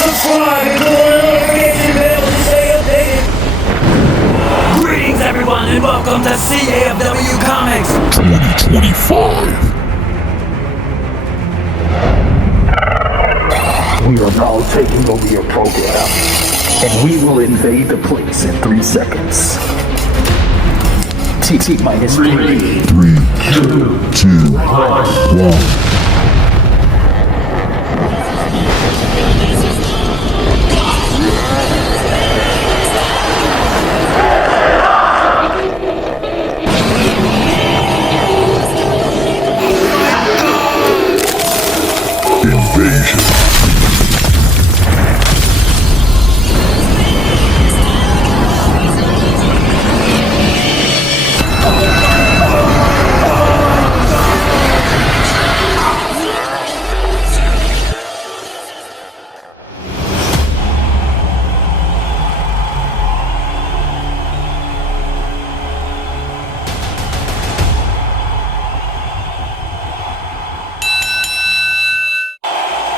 Subscribe and click on the notification bell to stay updated. Greetings everyone and welcome to CAFW Comics 2025. We are now taking over your program, and we will invade the place in 3 seconds. T-minus 3, 3, 2, 1. Invasion.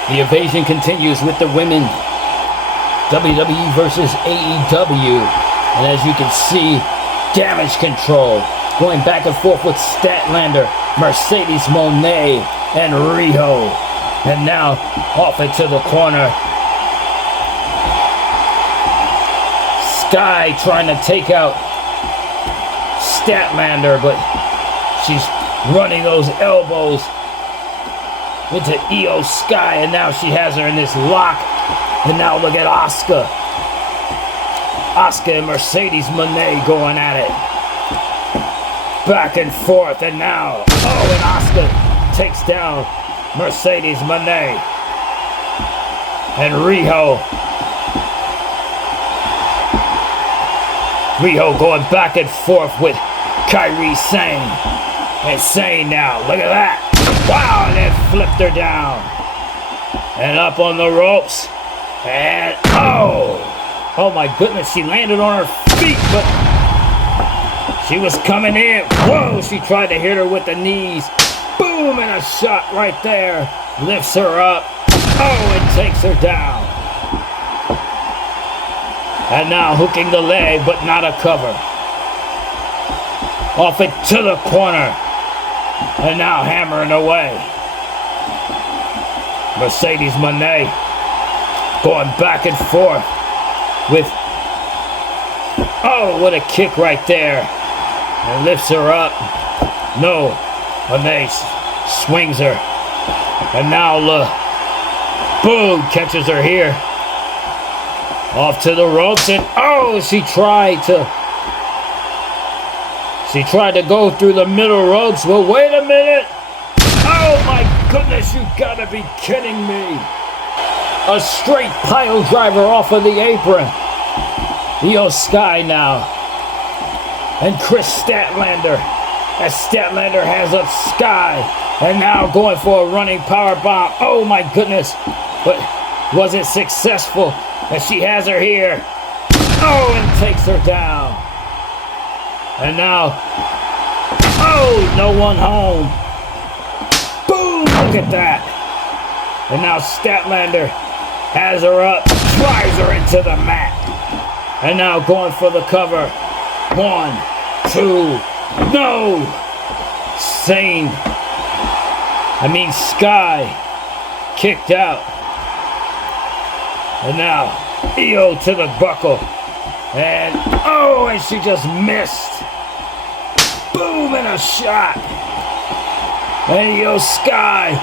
The invasion continues with the women, WWE versus AEW, and as you can see, damage control going back and forth with Statlander, Mercedes Moné, and Riho, and now off into the corner. Sky trying to take out Statlander, but she's running those elbows into Io Sky, and now she has her in this lock. And now look at Asuka. Asuka and Mercedes Moné going at it. Back and forth, and now, and Asuka takes down Mercedes Moné. And Riho going back and forth with Kairi Sane. And Sane now, look at that. Wow, and it flipped her down. And up on the ropes. And oh my goodness, she landed on her feet, but she was coming in. Whoa, she tried to hit her with the knees. Boom, and a shot right there. Lifts her up. And takes her down. And now hooking the leg, but not a cover. Off it to the corner. And now hammering away. Mercedes Moné going back and forth with, what a kick right there. And lifts her up. No, Moné swings her. And now, boom, catches her here. Off to the ropes, and she tried to go through the middle ropes. Well, wait a minute. Oh my goodness, you gotta be kidding me. A straight pile driver off of the apron. Io Sky now. And Chris Statlander. As Statlander has up Sky. And now going for a running power bomb. Oh my goodness. But was it successful? As she has her here. And takes her down. And now, no one home. Boom, look at that. And now Statlander has her up, drives her into the mat. And now going for the cover. 1, 2, no. Sky kicked out. And now, Io to the buckle. And she just missed. Boom, and a shot. And Io Sky.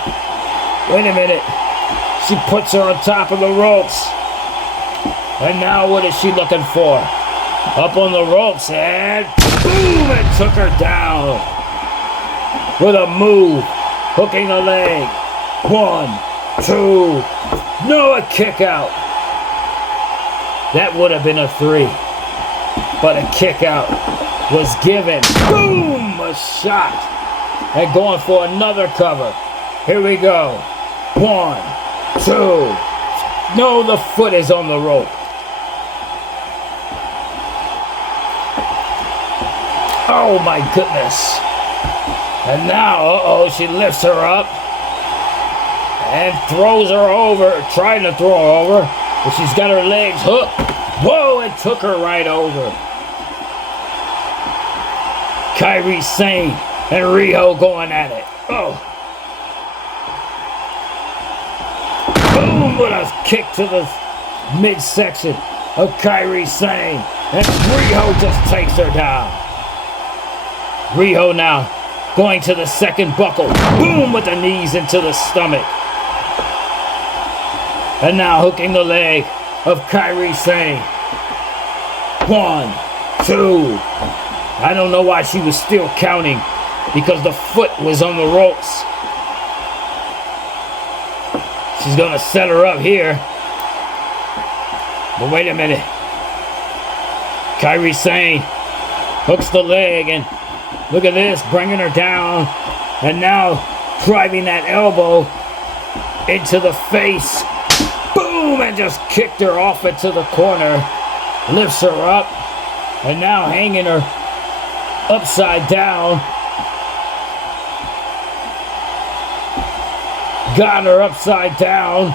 Wait a minute. She puts her on top of the ropes. And now what is she looking for? Up on the ropes, and boom, it took her down. With a move. Hooking the leg. 1, 2. No, a kick out. That would have been a 3. But a kick out was given. Boom! A shot. And going for another cover. Here we go. 1, 2. No, the foot is on the rope. Oh my goodness. And now, she lifts her up and throws her over, trying to throw her over. But she's got her legs hooked. Whoa, it took her right over. Kairi Sane and Riho going at it. Oh. Boom, with a kick to the midsection of Kairi Sane. And Riho just takes her down. Riho now going to the second buckle. Boom, with the knees into the stomach. And now hooking the leg of Kairi Sane. 1, 2. I don't know why she was still counting, because the foot was on the ropes. She's gonna set her up here. But wait a minute. Kairi Sane hooks the leg, and look at this, bringing her down. And now driving that elbow into the face. Boom, and just kicked her off into the corner. Lifts her up, and now hanging her upside down. Got her upside down.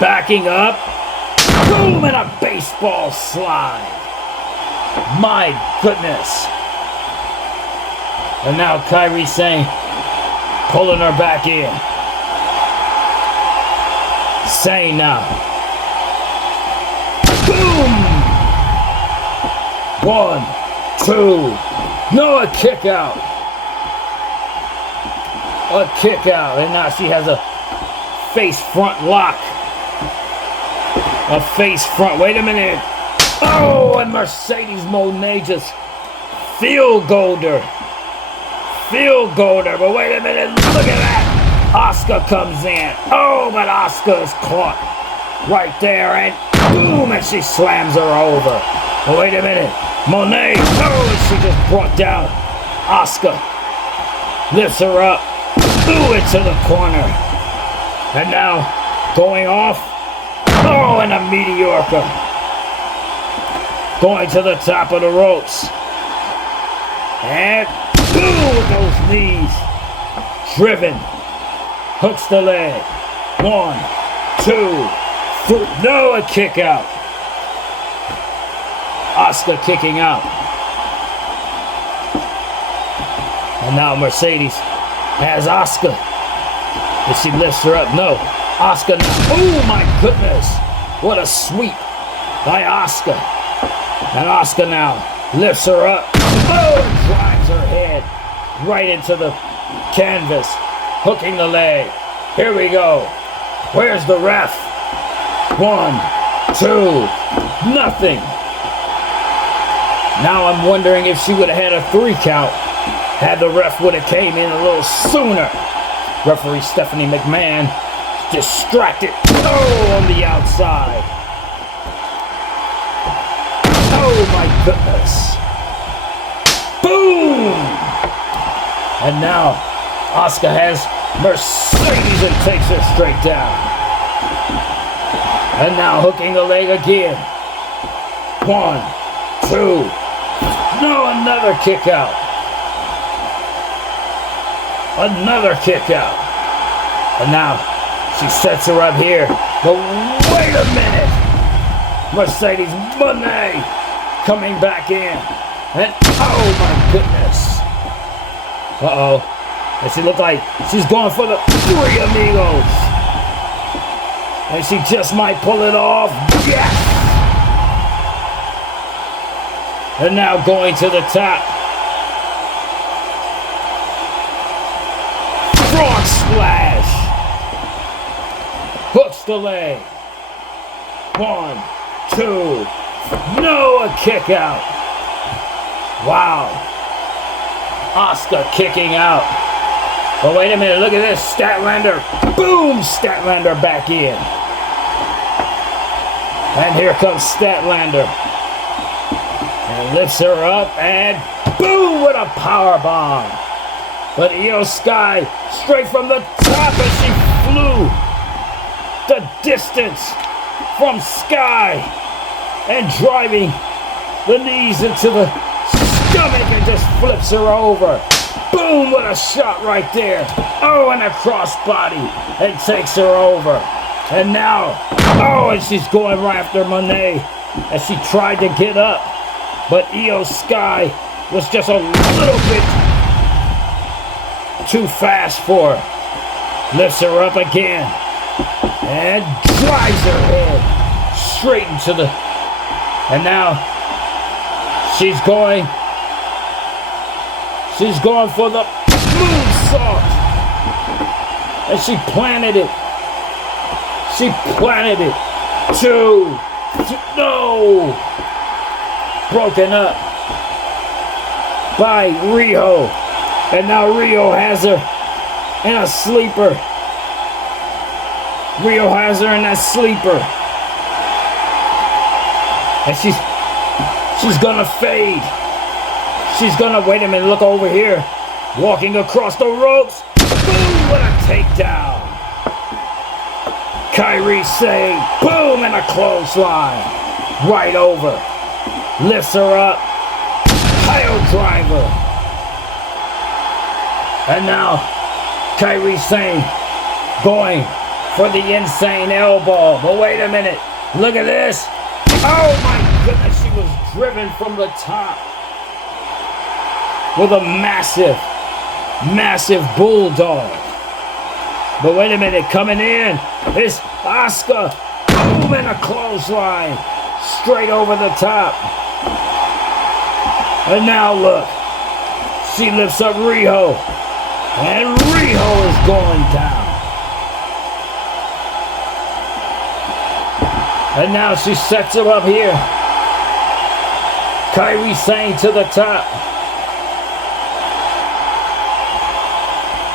Backing up. Boom, and a baseball slide. My goodness. And now Kairi Sane pulling her back in. Sane now. Boom! 1, 2. No, a kick out. A kick out. And now she has a face front lock. A face front. Wait a minute. Oh, and Mercedes Moné just field goaled her. Field goaled her. But wait a minute. Look at that. Asuka comes in. Oh, but Asuka is caught right there. And boom, and she slams her over. But wait a minute. Moné. Oh, and she just brought down Asuka. Lifts her up. Ooh, into the corner. And now going off. Oh, and a meteorica. Going to the top of the ropes. And boom, with those knees. Driven. Hooks the leg. 1, 2, 3. No, a kick out. Asuka kicking out. And now Mercedes has Asuka. And she lifts her up. No. Asuka now. Oh my goodness. What a sweep by Asuka. And Asuka now lifts her up. Oh, and drives her head right into the canvas. Hooking the leg. Here we go. Where's the ref? 1, 2. Nothing. Now I'm wondering if she would have had a 3 count had the ref would have came in a little sooner. Referee Stephanie McMahon distracted. Oh, on the outside. Oh my goodness. Boom! And now Asuka has Mercedes and takes her straight down. And now hooking the leg again. 1, 2. No, another kick out. Another kick out. And now she sets her up here. But wait a minute. Mercedes Moné coming back in. And oh my goodness. Uh-oh. And she looked like she's going for the 3 amigos. And she just might pull it off. Yes! And now going to the top. Frog splash. Hooks the leg. 1, 2. No, a kick out. Wow. Asuka kicking out. But wait a minute, look at this. Statlander. Boom! Statlander back in. And here comes Statlander. And lifts her up and boom! With a power bomb. But Io Sky straight from the top as she flew the distance from Sky and driving the knees into the stomach and just flips her over. Boom, what a shot right there. Oh, and a crossbody and takes her over. And now, and she's going right after Monet as she tried to get up. But Io Sky was just a little bit too fast for her. Lifts her up again and drives her head straight into the... And now she's going for the moonsault. And she planted it. No! Broken up by Riho. And now Riho has her in a sleeper. And she's gonna fade. She's gonna, wait a minute, look over here. Walking across the ropes. Boom, what a takedown. Kairi Sane, boom, and a clothesline. Right over. Lifts her up. Pile driver. And now, Kairi Sane going for the insane elbow. But wait a minute. Look at this. Oh my goodness, she was driven from the top with a massive bulldog. But wait a minute, coming in is Asuka. Boom, and a clothesline straight over the top. And now look, she lifts up Riho, and Riho is going down. And now she sets her up here. Kairi Sane to the top.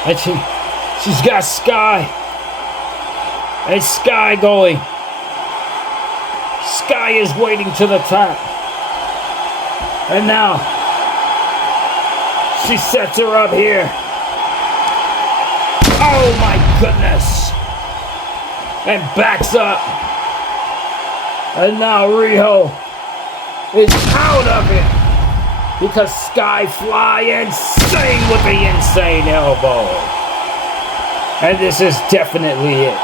And she's got Sky. And Sky going. Sky is waiting to the top. And now she sets her up here. Oh my goodness. And backs up. And now Riho is out of it because Sky Fly insane with the insane elbow. And this is definitely it.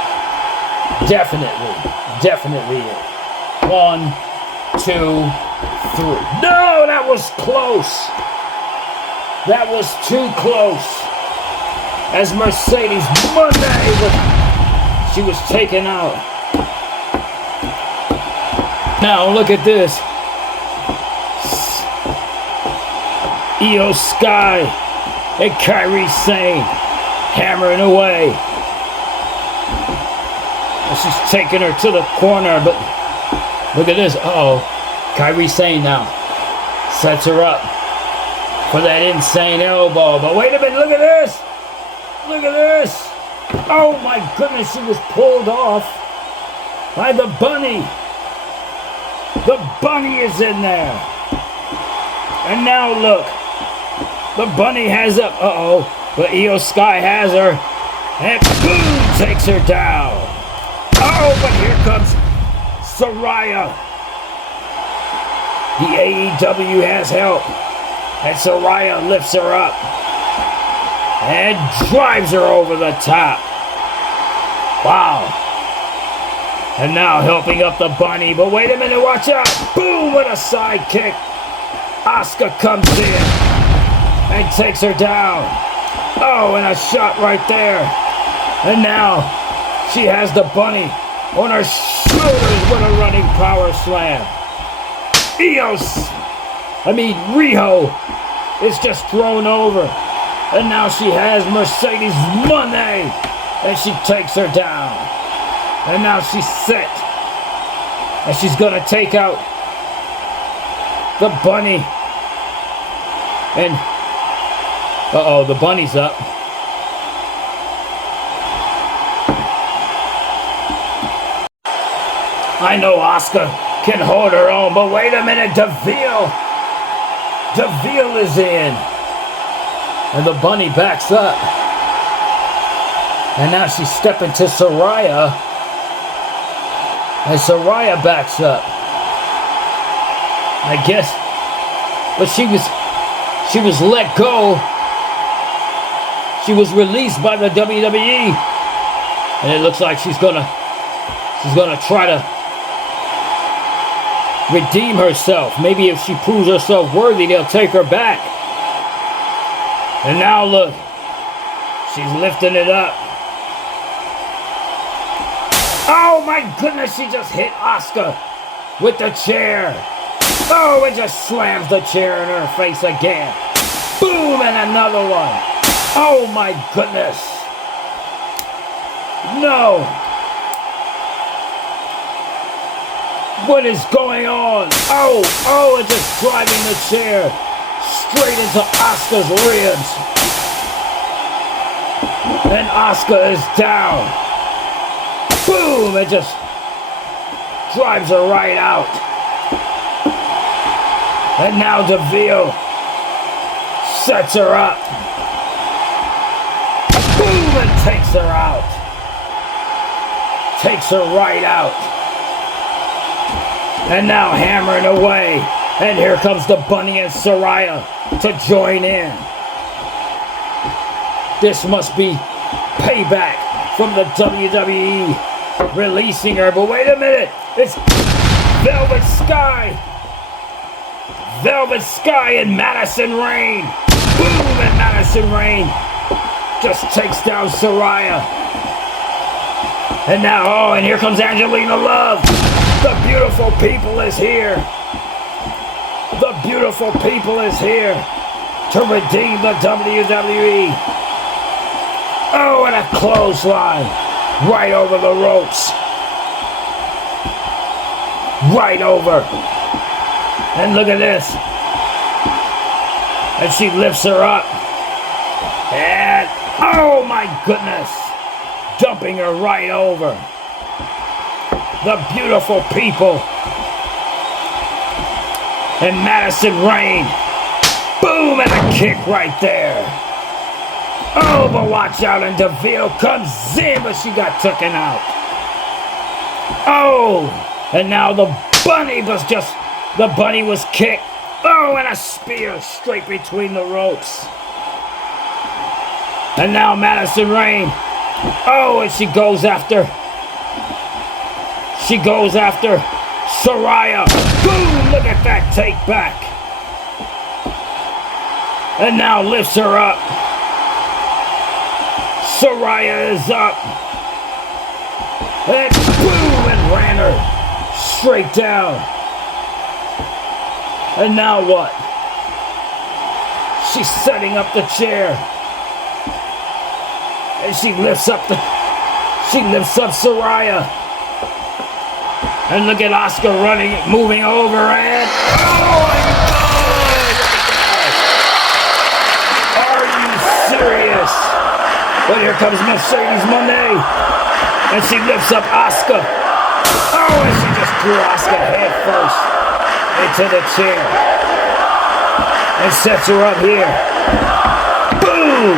Definitely it. 1, 2, 3. No, that was close. That was too close. As Mercedes Monday she was taken out. Now look at this. Io Sky and Kairi Sane hammering away. And she's taking her to the corner, but look at this. Kairi Sane now sets her up for that insane elbow. But wait a minute, look at this. Oh my goodness, she was pulled off by the bunny. The bunny is in there. And now look. The bunny has up. But Io Sky has her. And boom, takes her down. But here comes Saraya. The AEW has help. And Saraya lifts her up. And drives her over the top. Wow. And now helping up the bunny. But wait a minute, watch out. Boom, what a side kick. Asuka comes in and takes her down. And a shot right there. And now she has the bunny on her shoulders with a running power slam. Riho is just thrown over. And now she has Mercedes Money. And she takes her down. And now she's set. And she's gonna take out the bunny. And the bunny's up. I know Asuka can hold her own, but wait a minute, DeVille is in. And the bunny backs up. And now she's stepping to Saraya. And Saraya backs up. I guess. But she was let go. She was released by the WWE. And it looks like she's gonna She's gonna try to redeem herself. Maybe if she proves herself worthy, they'll take her back. And now look, she's lifting it up. Oh my goodness, she just hit Asuka with the chair. Oh, it just slams the chair in her face again. Boom, and another one. Oh my goodness. No. What is going on? Oh, it's just driving the chair straight into Asuka's ribs. And Asuka is down. Boom, it just drives her right out. And now DeVille sets her up. Boom, and takes her out. Takes her right out. And now hammering away. And here comes the Bunny and Saraya to join in. This must be payback from the WWE releasing her. But wait a minute. It's Velvet Sky. Velvet Sky and Madison Rayne. Boom, and Madison Rayne just takes down Saraya. And now, and here comes Angelina Love. The beautiful people is here. The beautiful people is here to redeem the WWE. Oh, and a clothesline right over the ropes. Right over. And look at this. And she lifts her up. And, oh my goodness. Dumping her right over. The beautiful people. And Madison Rayne. Boom, and a kick right there. Oh, but watch out, and DeVille comes in, but she got taken out. Oh, and now the Bunny was kicked. Oh, and a spear straight between the ropes. And now Madison Rayne. Oh, and she goes after Saraya. Boom, look at that take back. And now lifts her up. Saraya is up. And boom, and ran her straight down. And now what? She's setting up the chair. And she lifts up Saraya. And look at Asuka moving over, and oh my God! Are you serious? But here comes Mercedes Moné. And she lifts up Asuka. Oh, and she just threw Asuka head first into the chair. And sets her up here. Boom!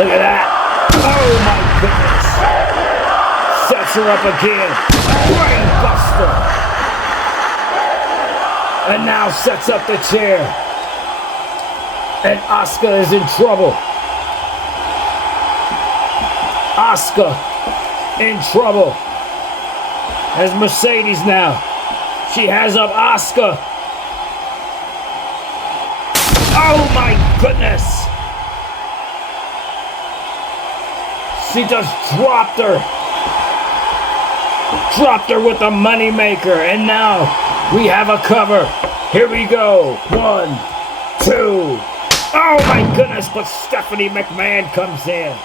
Look at that. Oh my goodness. Sets her up again. Brain buster. And now sets up the chair. And Asuka is in trouble. Asuka in trouble. As Mercedes now. She has up Asuka. Oh my goodness. She just dropped her. Dropped her with a money maker. And now we have a cover. Here we go. 1, 2. Oh my goodness, but Stephanie McMahon comes in.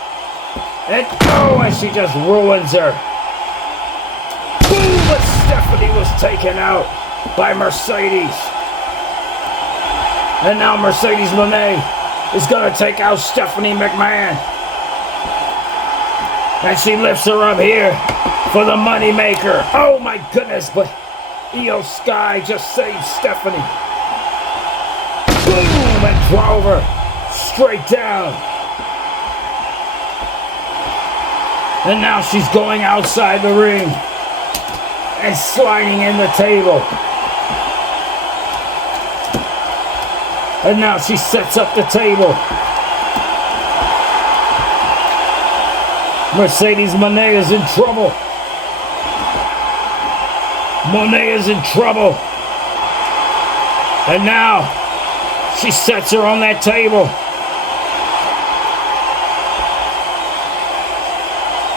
And oh, and she just ruins her. Boom, but Stephanie was taken out by Mercedes. And now Mercedes Moné is going to take out Stephanie McMahon. And she lifts her up here for the money maker. Oh my goodness, but Io Sky just saved Stephanie. Boom, and drove her straight down. And now she's going outside the ring and sliding in the table. And now she sets up the table. Mercedes Moné is in trouble. Monet is in trouble. And now she sets her on that table.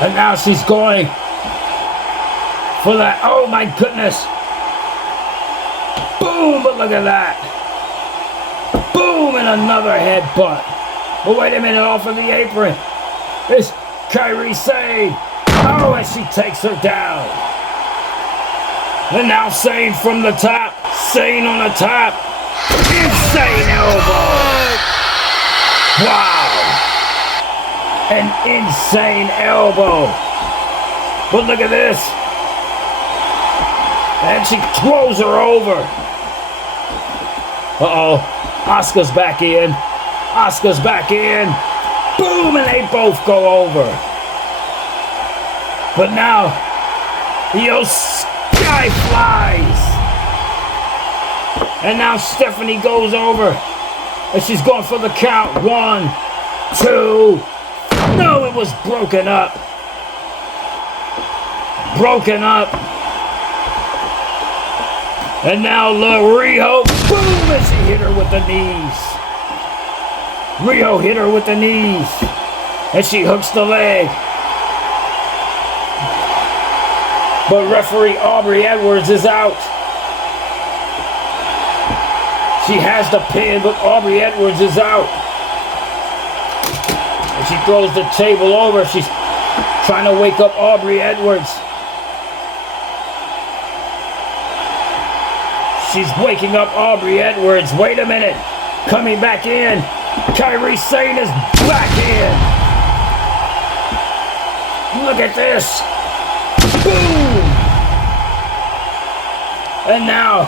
And now she's going for that. Oh my goodness. Boom, but look at that. Boom, and another headbutt. But wait a minute, off of the apron. It's Kairi Sane. Oh, and she takes her down. And now Sane from the top. Sane on the top. Insane elbow. Wow. An insane elbow. But look at this. And she throws her over. Uh-oh. Asuka's back in. Asuka's back in. Boom, and they both go over. But now, Io Sky flies. And now Stephanie goes over. And she's going for the count. 1, 2. No, it was broken up. Broken up. And now look, Riho, boom, and she hit her with the knees. Riho hit her with the knees. And she hooks the leg. But referee Aubrey Edwards is out. She has the pin, but Aubrey Edwards is out. And she throws the table over. She's trying to wake up Aubrey Edwards. She's waking up Aubrey Edwards. Wait a minute. Coming back in. Kairi Sane is back in. Look at this. Boom. And now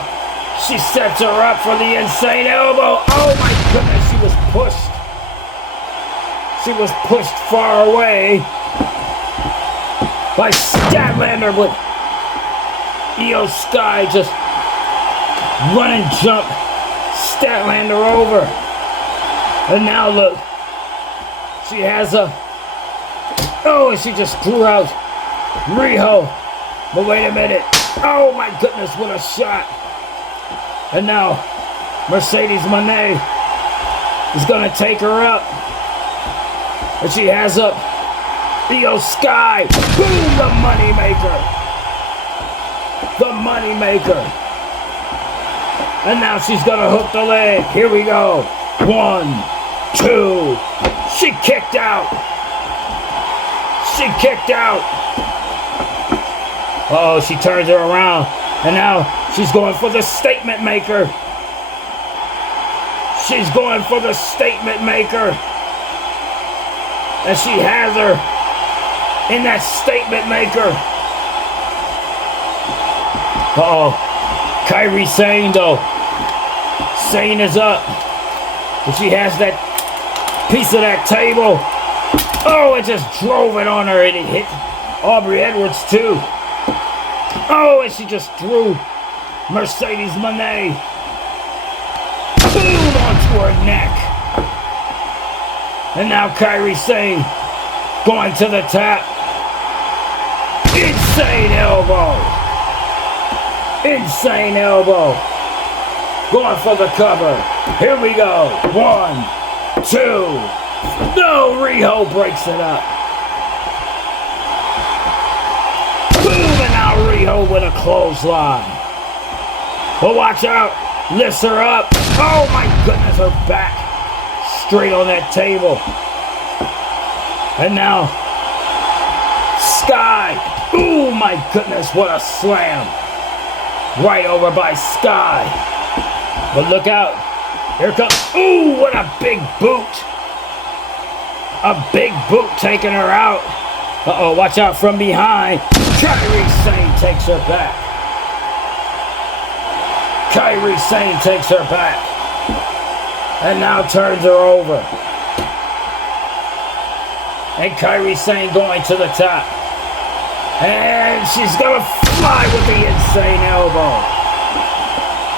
she sets her up for the insane elbow. Oh my goodness, she was pushed. She was pushed far away by Statlander with Io Sky just run and jump Statlander over. And now look, she has a, oh, and she just threw out Riho. But wait a minute. Oh my goodness, what a shot. And now Mercedes Moné is gonna take her up. And she has up Io Sky. Boom, the money maker. The money maker. And now she's gonna hook the leg. Here we go. 1, 2. She kicked out. She kicked out. Uh-oh, she turns her around. And now she's going for the statement maker. She's going for the statement maker. And she has her in that statement maker. Uh-oh. Kairi Sane though. Sane is up. And she has that piece of that table. Oh, it just drove it on her and it hit Aubrey Edwards too. Oh, and she just threw Mercedes Moné. Boom, onto her neck. And now Kairi Sane going to the tap. Insane elbow. Insane elbow. Going for the cover. Here we go. 1, 2. No, Riho breaks it up. Boom, and now Riho with a clothesline. But watch out. Lifts her up. Oh my goodness, her back. Straight on that table. And now Sky. Oh my goodness, what a slam. Right over by Sky. But look out. Here comes. Ooh, what a big boot. A big boot taking her out. Uh-oh, watch out from behind. Kairi Sane takes her back. Kairi Sane takes her back. And now turns her over. And Kairi Sane going to the top. And she's going to fly with the insane elbow.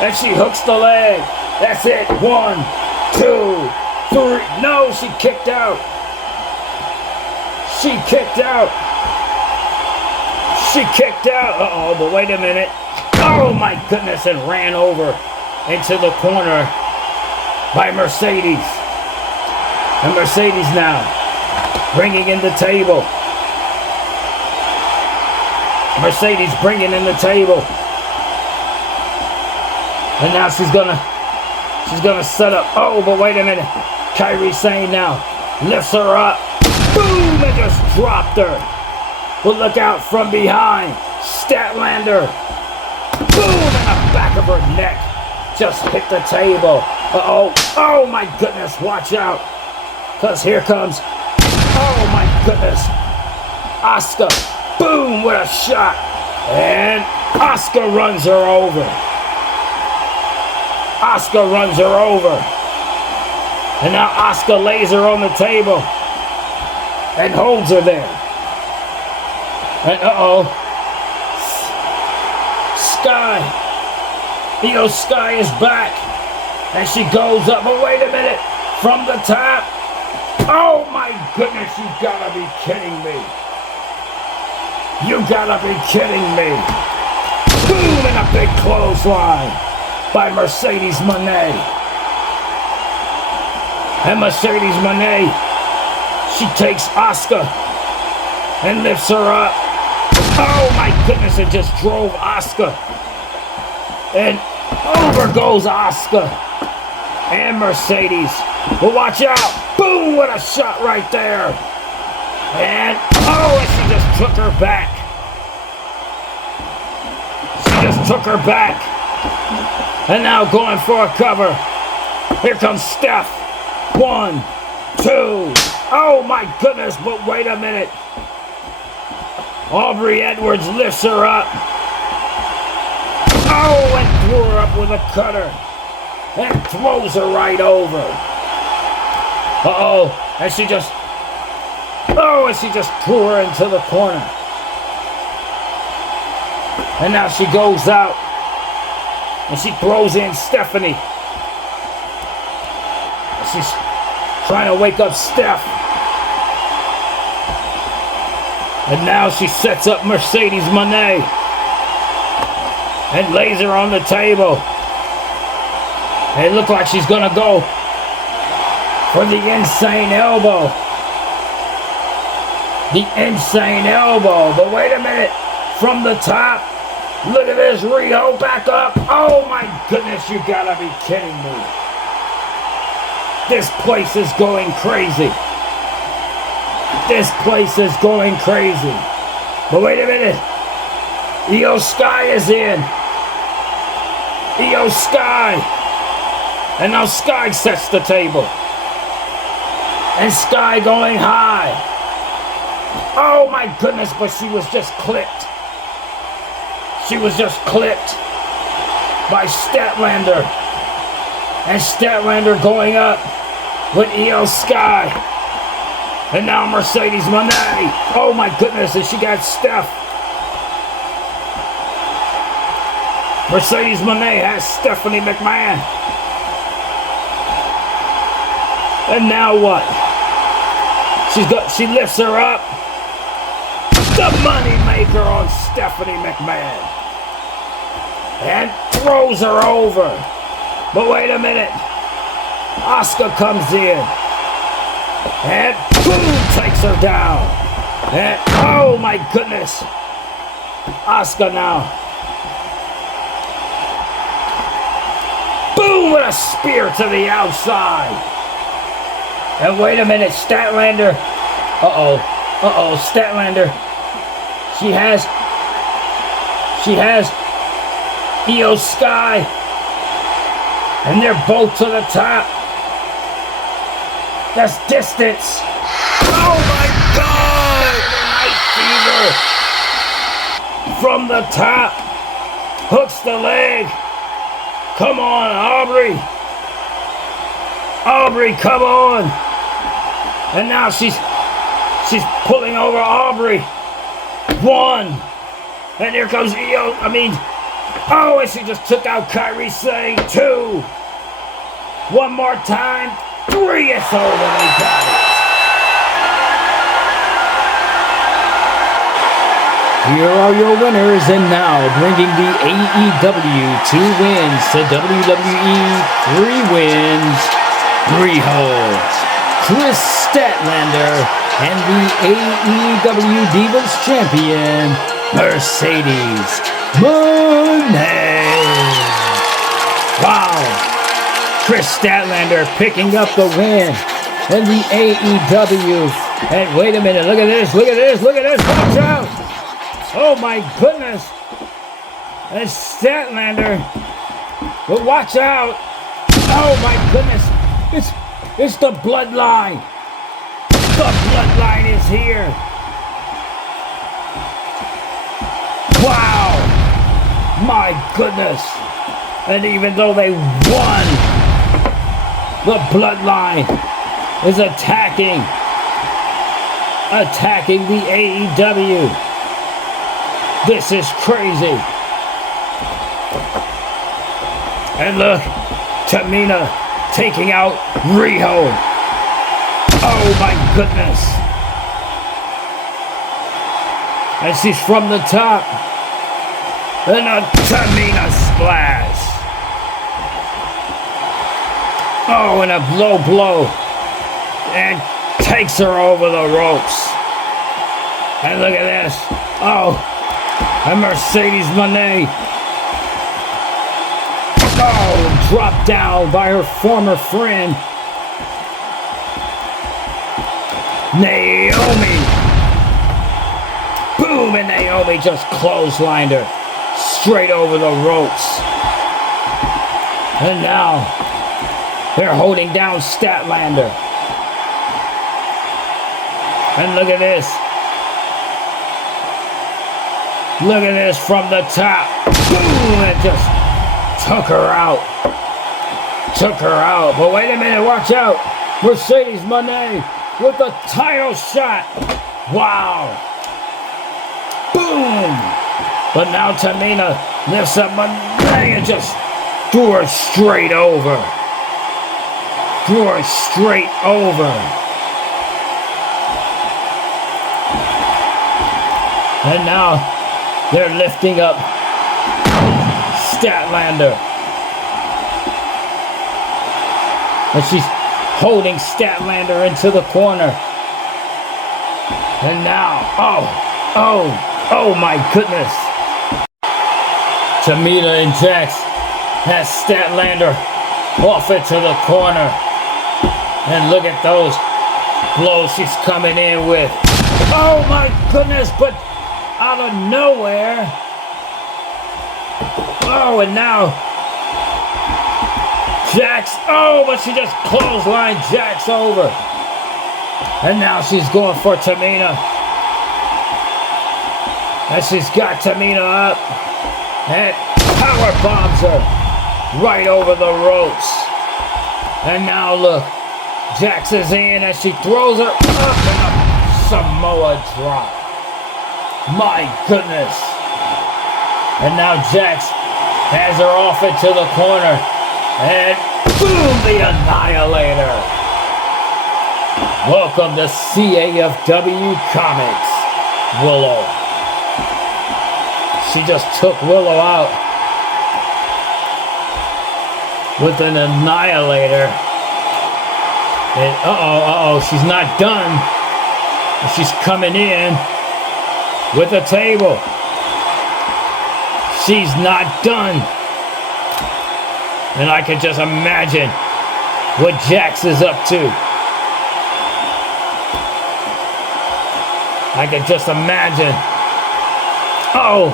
And she hooks the leg. That's it. 1, 2, 3. No, she kicked out. She kicked out. She kicked out. Uh-oh, but wait a minute. Oh my goodness, and ran over into the corner by Mercedes. And Mercedes now bringing in the table. Mercedes bringing in the table. And now she's gonna set up. Oh, but wait a minute. Kairi Sane now lifts her up. Boom, and just dropped her. But look out from behind. Statlander. Boom, in the back of her neck. Just hit the table. Uh-oh. Oh, my goodness. Watch out. Because here comes. Oh, my goodness. Asuka. Boom, with a shot. And Asuka runs her over. Asuka runs her over. And now Asuka lays her on the table. And holds her there. And uh-oh. Sky. Io Sky is back. And she goes up. But wait a minute. From the top. Oh my goodness. You gotta be kidding me. You gotta be kidding me. Boom, and a big clothesline by Mercedes Moné. And Mercedes Moné, she takes Asuka and lifts her up. Oh my goodness, it just drove Asuka. And over goes Asuka and Mercedes. But watch out. Boom, what a shot right there. And oh, and she just took her back. She just took her back. And now going for a cover. Here comes Steph. 1, 2. Oh my goodness, but wait a minute. Aubrey Edwards lifts her up. Oh, and threw her up with a cutter. And throws her right over. Uh-oh, and she just... Oh, and she just threw her into the corner. And now she goes out. And she throws in Stephanie. She's trying to wake up Steph. And now she sets up Mercedes Moné. And lays her on the table. And it looks like she's going to go for the insane elbow. The insane elbow. But wait a minute. From the top. Look at this. Riho back up. Oh my goodness. You gotta be kidding me. This place is going crazy. This place is going crazy. But wait a minute. Io Sky is in. Io Sky. And now Sky sets the table. And Sky going high. Oh my goodness, but she was just clipped. She was just clipped by Statlander. And Statlander going up with Io Sky. And now Mercedes Moné. Oh my goodness, and she got Steph. Mercedes Moné has Stephanie McMahon. And now what? She lifts her up. The money maker on Stephanie McMahon. And throws her over. But wait a minute. Asuka comes in. And boom, takes her down. And oh my goodness. Asuka now. Boom, with a spear to the outside. And wait a minute, Statlander. Uh-oh, Statlander. She has Io Sky. And they're both to the top. That's distance. Oh my God! Night Fever. From the top. Hooks the leg. Come on, Aubrey. Aubrey, come on. And now she's pulling over Aubrey. 1. And here comes Io. Oh, and she just took out Kairi Sane. 2. One more time. 3. It's over. They got it. Here are your winners, and now bringing the AEW 2 wins to WWE 3 wins, Riho, Chris Statlander, and the AEW Divas Champion, Mercedes Moné. Wow! Chris Statlander picking up the win, and the AEW. And wait a minute, look at this, look at this, look at this, watch out! Oh my goodness! And Statlander, but watch out! Oh my goodness! It's the bloodline! The bloodline is here! Wow! My goodness! And even though they won, the bloodline is attacking the AEW. This is crazy. And look, Tamina taking out Riho. Oh my goodness. And she's from the top. And a Tamina splash. Oh, and a low blow. And takes her over the ropes. And look at this. Oh, and Mercedes Moné. Oh, dropped down by her former friend, Naomi. Boom, and Naomi just clotheslined her straight over the ropes. And now they're holding down Statlander. And look at this. Look at this from the top. Boom! It just took her out. Took her out. But wait a minute, watch out. Mercedes Moné with the title shot. Wow. Boom! But now Tamina lifts up Moné and just threw her straight over. Threw her straight over. And now they're lifting up Statlander. And she's holding Statlander into the corner. And now, oh my goodness. Tamina and Jax has Statlander off into the corner. And look at those blows she's coming in with. Oh my goodness, but out of nowhere. Oh, and now Jax. Oh, but she just clotheslined Jax over. And now she's going for Tamina. And she's got Tamina up. And power bombs her right over the ropes. And now look, Jax is in and she throws her up in a Samoa drop. My goodness. And now Jax has her off into the corner. And boom, the Annihilator. Welcome to CAFW Comics, Willow. She just took Willow out with an Annihilator. And she's not done. She's coming in with a table. She's not done. And I can just imagine what Jax is up to. I can just imagine. Oh!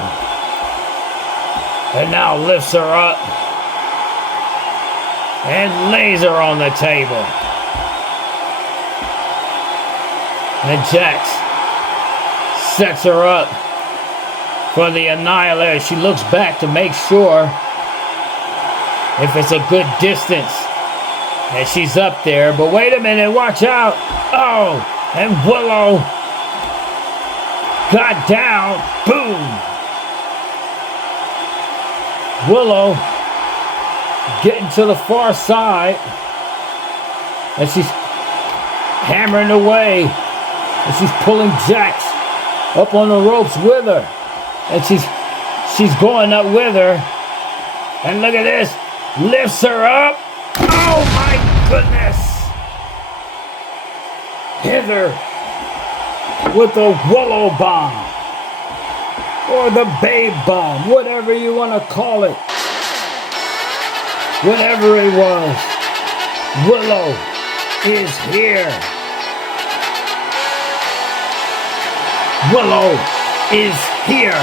And now lifts her up and lays her on the table. And Jax sets her up for the Annihilator. She looks back to make sure if it's a good distance and she's up there. But wait a minute, watch out. Oh, and Willow got down. Boom. Willow getting to the far side. And she's hammering away. And she's pulling Jax up on the ropes with her. And she's going up with her. And look at this. Lifts her up. Oh my goodness. Hither with the Willow Bomb. Or the Babe Bomb. Whatever you want to call it. Whatever it was. Willow is here. Willow is here.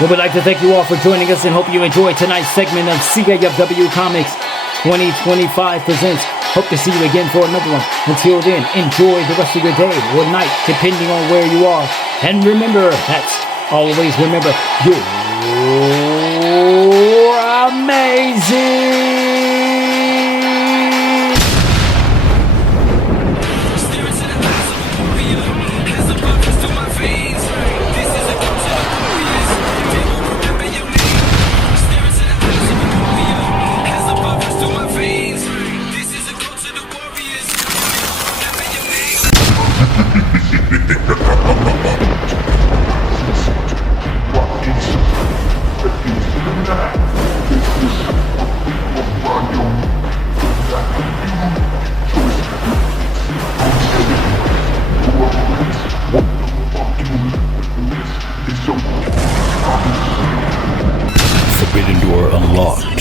We would like to thank you all for joining us and hope you enjoyed tonight's segment of CAFW Comics 2025 Presents. Hope to see you again for another one. Until then, enjoy the rest of your day or night, depending on where you are. And remember, always remember, you're amazing. Forbidden door unlocked.